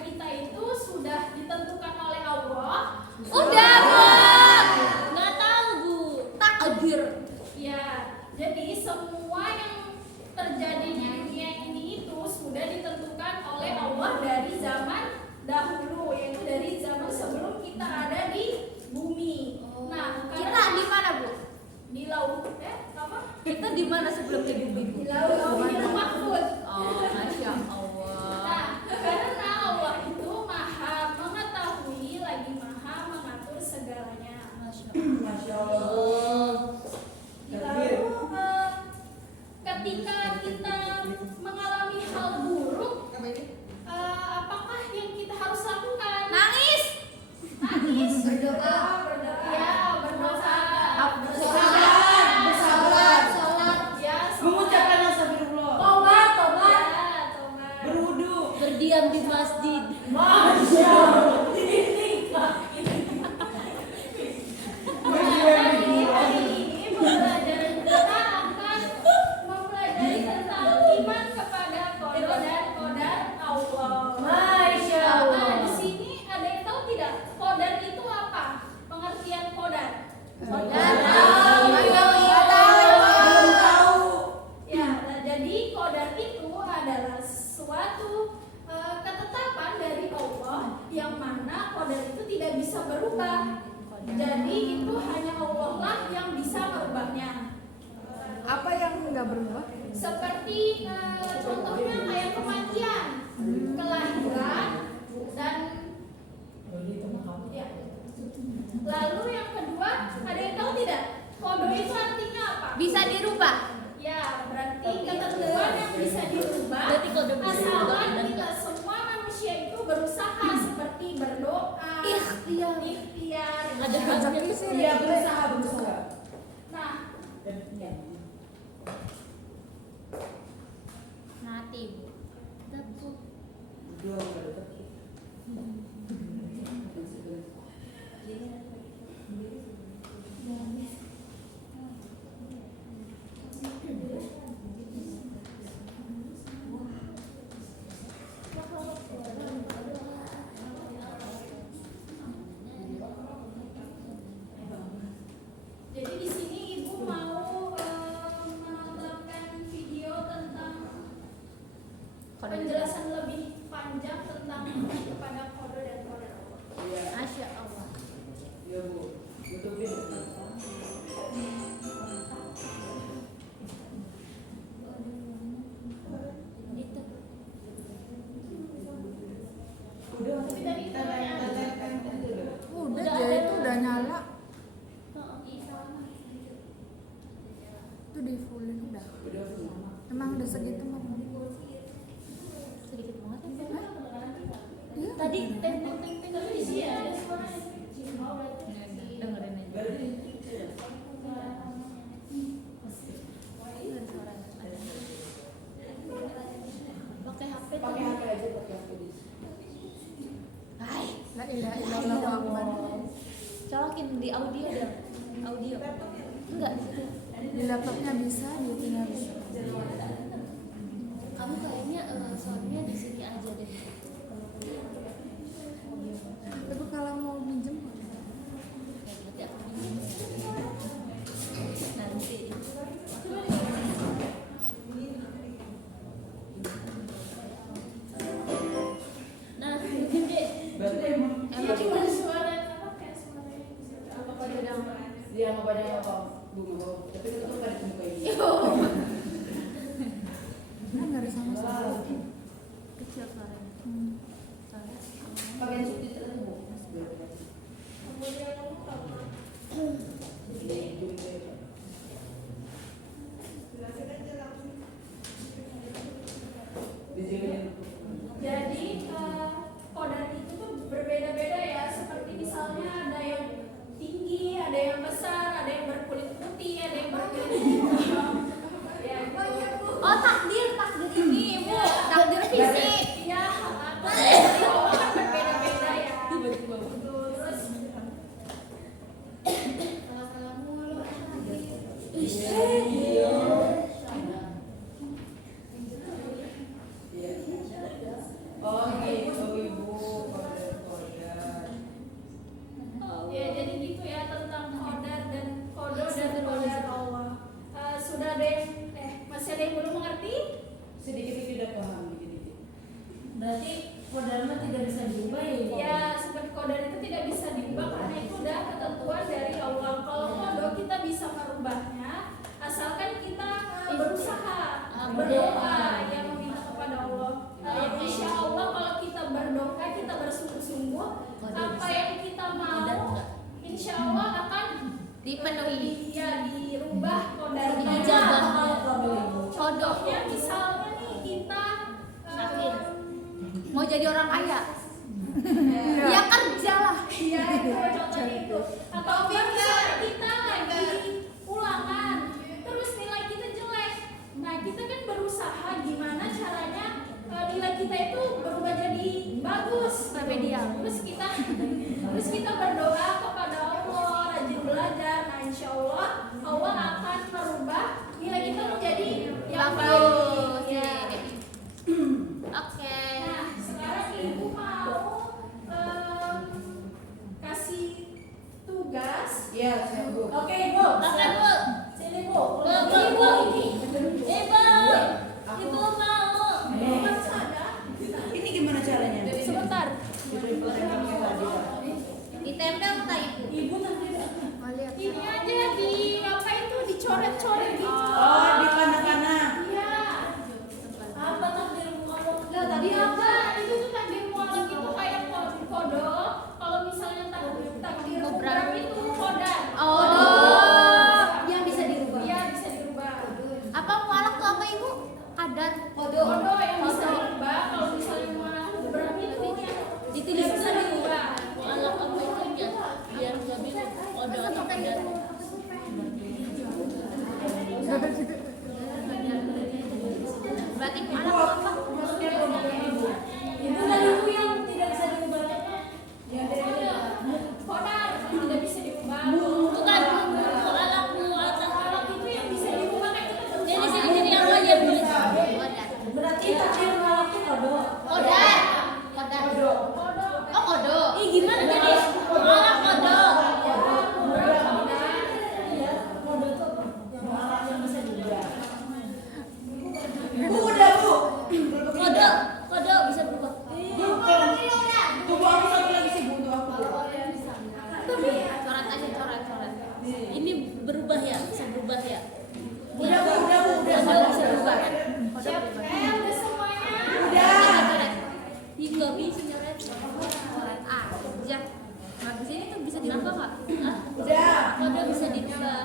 kita itu sudah ditentukan oleh Allah? Udah, Bu. Nggak tahu, Bu. Takdir. Ya, jadi semua yang terjadinya dunia ini itu sudah ditentukan oleh Allah dari zaman dahulu, yaitu dari zaman sebelum kita ada di bumi. Nah, Kita di mana, Bu? di laut, apa? Kita di mana sebelum di bumi, Bu? Di laut Lauhul Mahfuz. Oh, Masya Allah. Nah, karena Allah itu maha mengetahui lagi maha mengatur segalanya. Masya Allah. Lalu ketika kita mengalami hal buruk, apakah yang kita harus lakukan? Nangis. Nangis, Berdoa. ya berdoa, Bersabar. ya Mengucapkan astagfirullah. Tobat. ya tobat. Berwudu. Berdiam di masjid. Masya Allah. Hari ini pembelajaran kita akan mempelajari tentang iman kepada qada dan qadar Allah. Masya Nah, Allah. di sini ada yang tahu tidak qadar itu apa? Pengertian qadar. Belum tahu. Ya, nah, jadi qadar itu adalah suatu ketetapan dari Allah yang mana qadar itu tidak bisa berubah. Jadi itu hanya Allah lah yang bisa merubahnya. Apa yang nggak berubah? Seperti contohnya kayak kematian, kelahiran, dan ya. Lalu yang kedua, ada yang tahu tidak? Kodo itu artinya apa? Bisa dirubah. Ya, berarti ketentuan yang bisa dirubah. Berarti kode bisa dirubah. Asalkan kita semua manusia itu berusaha seperti berdoa, Ikhtiar. ada Rezeki sih. Iya, berusaha. Nah, Mati, Bu. Tepuk. jadi di sini Ibu mau menontonkan video tentang penjelasan lebih panjang tentang iman kepada qada dan qadar Allah. Masya Allah. Iya, Bu. Tutupin. Itu. Udah. Tapi tadi itu yang Udah, jadi itu udah nyala. Itu di fullin udah. Emang udah segitu mah? Sedikit banget. Iya. Tadi teng tapi di sini ada suaranya. dengerin aja. Pakai HP tuh. Pakai HP aja, pakai HP. Hai, La ilaha illallah Akbar. colokin di audio dong. Audio. Enggak di situ. Di laptopnya bisa, di itunya bisa. Kamu kayaknya soalnya di sini aja deh. Tapi kalau mau minjem Nanti aku minjem. Nanti. Nah, mungkin deh. Berarti emang Jadi ada suara apa kayak suaranya apa pada dia nggak pada apa bunga, tapi tetap pada muka ini. kan nggak ada sama sekali. Kecil suaranya. Soalnya Pakai subtitle, Bu. kemudian kamu apa? Di sini. Jadi qadar itu tuh berbeda-beda ya, seperti misalnya ada yang tinggi, ada yang besar, ada yang berkulit putih, ada yang berkulit hitam. Ya, gitu. oh, takdir ini, Bu. Takdir fisik. Ya, berdoa, yang meminta kepada Allah. Insya Allah kalau kita berdoa, kita bersungguh-sungguh, apa yang kita mau, insya Allah akan dipenuhi. Ya, dirubah kodarnya. Dijabah. Contohnya misalnya nih kita Mau jadi orang kaya. Ya kerja lah. iya itu contohnya itu. Atau misalnya kita lagi ulangan, terus nilai kita jelek. Nah kita kan berusaha gimana caranya nilai kita itu berubah jadi bagus. Remedial. Terus kita berdoa kepada Allah, rajin belajar. Nah insya Allah Allah akan merubah nilai kita menjadi yang baik. Ya. Oke. Nah, sekarang ibu mau kasih tugas. Iya, siap Bu. Oke, Bu. Oke, Bu. Sini, Bu. Bu. Ibu mau. Bukan saja. Ini gimana caranya? Sebentar. Ditempel tak Ibu? Ibu nanti Lihat. ini aja di apa itu dicoret-coret gitu. Oh, di kanan-kanan. Iya. Apa takdir mualaf? Lah tadi apa? Itu tuh takdir mualaf itu kayak kodok. Kalau misalnya takdir kubra itu kodar. Oh, yang bisa dirubah. Iya, bisa dirubah. Apa mualaf tuh apa Ibu? Kadar. Kodok yang bisa dirubah. Kalau misalnya mualaf kubra itu tidak bisa dirubah. Mualaf apa itu biar nggak bingung. Kodok atau kadar. Berarti mualaf apa? Itu tadi itu yang tidak bisa dirubah. Kodar tidak bisa dirubah. Bukan mualaf Mualaf itu yang bisa dirubah kayak kita Jadi sini yang aja Bu. berarti takdir mualaf itu kodok. Kodar. Kodok. Oh, kodok. Ih, gimana jadi mualaf kodok? Bu, udah Bu. Kodok bisa berubah. Tunggu aku satu lagi sih Bu, untuk aku. Coret aja, coret. Ini berubah ya, bisa berubah ya. Udah Bu, Kodok bisa berubah kan? Siap? Udah semuanya. Udah. Ih, nggak bisa nyoret. Coret aja. Habis ini tuh bisa dirubah nggak? Hah? Udah. Kodok bisa dirubah.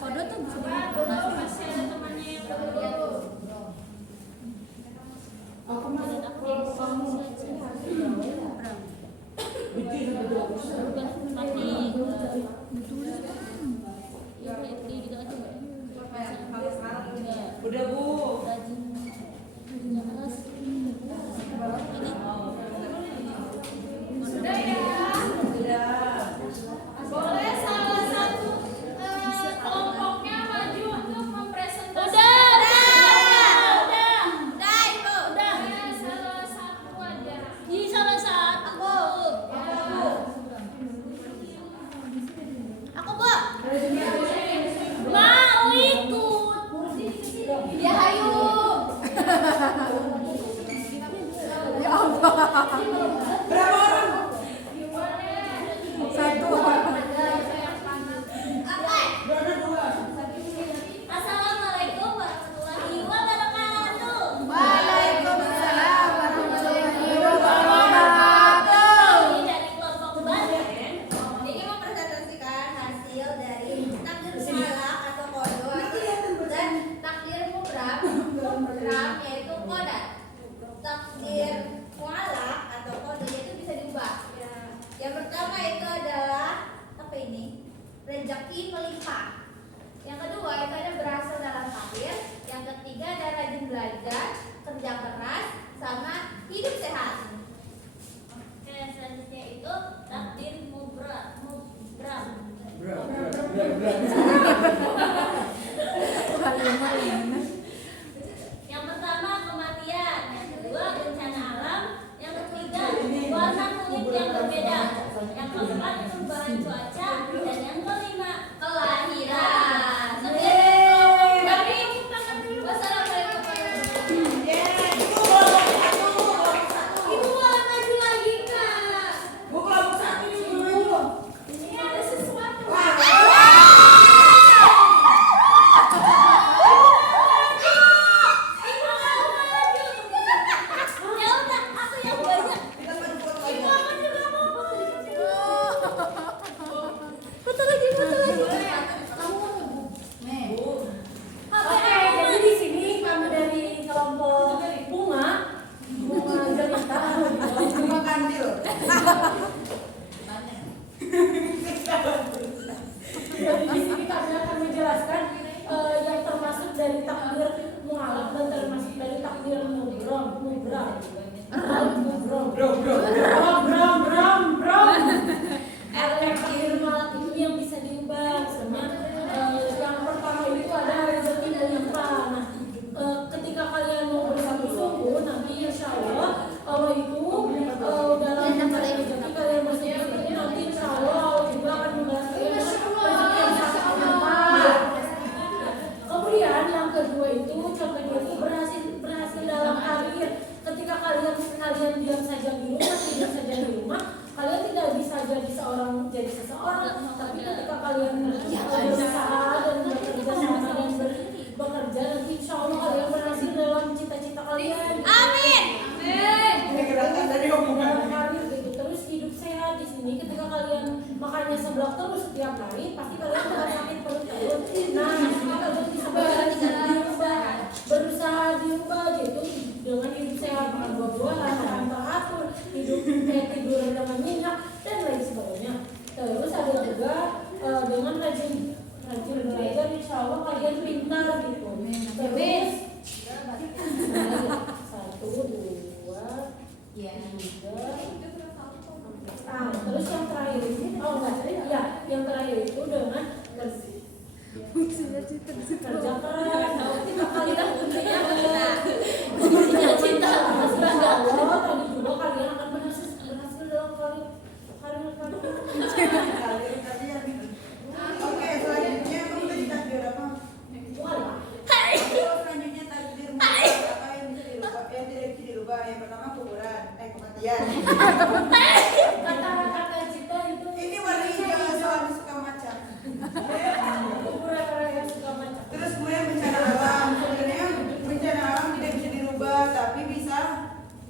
Kodok tuh bisa dirubah. Masih ada temannya yang baru. Aku masih udah Bu. Sudah ya. Boleh salah satu kelompoknya maju untuk mempresentasikan. Ya, salah satu aja. Aku Bu. Mau ikut. Ya ayo. Ya Allah. Berapa orang? Satu. Assalamualaikum warahmatullahi wabarakatuh. Waalaikumsalam warahmatullahi wabarakatuh. Kami dari kelompok Bandung. Ini mempresentasikan hasil dari takdir mualaf atau kodok dan takdir mubram yaitu kodar. Takdir mualaf atau kodok itu bisa diubah. Yang pertama itu adalah apa ini? Rezeki melimpah. Yang kedua itu ada berhasil dalam karir. Yang ketiga ada rajin belajar, kerja keras, sama hidup sehat. Oke, selanjutnya itu takdir mubram. Yang pertama kematian, yang kedua bencana alam, yang ketiga warna kulit yang berbeda, yang keempat perubahan cuaca, dan yang kelima kelahiran. Dari tangan dulu. Wassalamualaikum warahmatullahi Ibu boleh maju lagi Kak. Bu, kelompok satu dulu. Ini ada sesuatu. gampang jadi seseorang, tapi ketika kalian berusaha dan bekerja sama dan bekerja, nanti insya Allah kalian berhasil dalam cita-cita kalian. Amin. Dalam karir gitu. Terus hidup sehat di sini. Ketika kalian makannya seblak terus setiap hari, pasti kalian akan sakit perut terus. Nah, kalian bisa berusaha diubah gitu dengan hidup sehat, makan buah-buahan, makan teratur, tidur dengan nyenyak dan lain sebagainya. Terus ada juga dengan rajin belajar, insya Allah kalian pintar gitu. Terus 1, 2, 3. Terus yang terakhir yang terakhir itu dengan kerja keras. Kita kuncinya cinta. Allah tadi juga kalian akan berhasil dalam karir kalian. Oke, selanjutnya kamu tadi takdir apa? Selanjutnya takdir apa yang bisa dirubah, yang tidak bisa dirubah. Yang pertama kuburan, kematian. Kata-kata cinta itu Ini warna hijau soal suka macan. kuburan yang suka macam. Terus kemudian bencana alam. Sebenarnya bencana alam tidak bisa dirubah, tapi bisa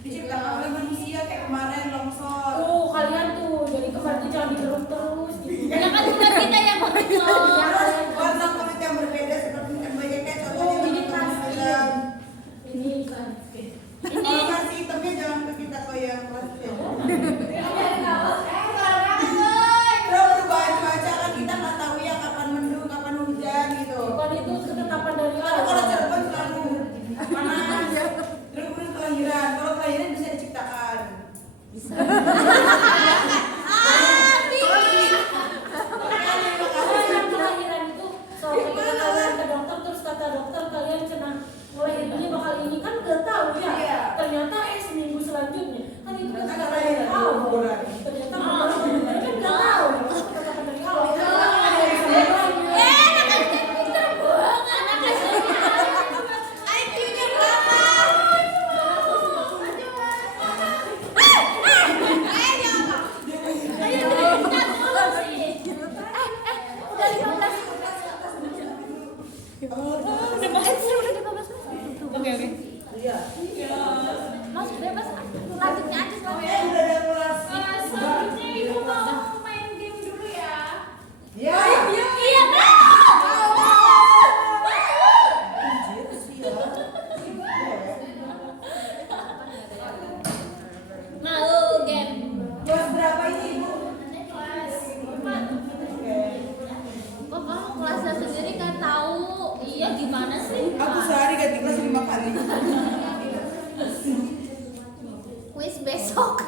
diciptakan oleh manusia kayak kemarin longsor. Kalian tuh jadi kemarin tuh jangan digeruk terus gitu. Ya kan bukan kita yang mengelola. Warna kulit yang berbeda seperti yang banyak kayak contohnya Ini warna kelas hitam. ini kan. Kalau kasih hitamnya jangan ke kita kok yang plastik. Kalau perubahan cuaca kan kita nggak tahu ya kapan mendung, kapan hujan gitu. Bukan itu ketetapan dari Kalau Allah. Cirebon selalu panas. Terus kemudian kelahiran. Kalau kelahiran bisa diciptakan. Kelahiran itu soalnya kalian ke dokter terus kata dokter kalian kena melahirkannya bakal ini kan udah tahu ya. Iya. Ternyata seminggu selanjutnya kan itu kan Kata kata kelahiran dari Allah. kuburan. Ternyata kan udah tahu kata dari Allah. IQ-nya berapa? Lanjutnya aja selanjutnya. Udah ada kelas. Selanjutnya ibu mau main game dulu ya. Ya. Iya, mau game. Kelas berapa ini ibu? Kelas 4. Kok kamu kelasnya sendiri kan tahu? Iya, gimana sih? Aku sehari ganti kelas 5 kali. Kuis besok.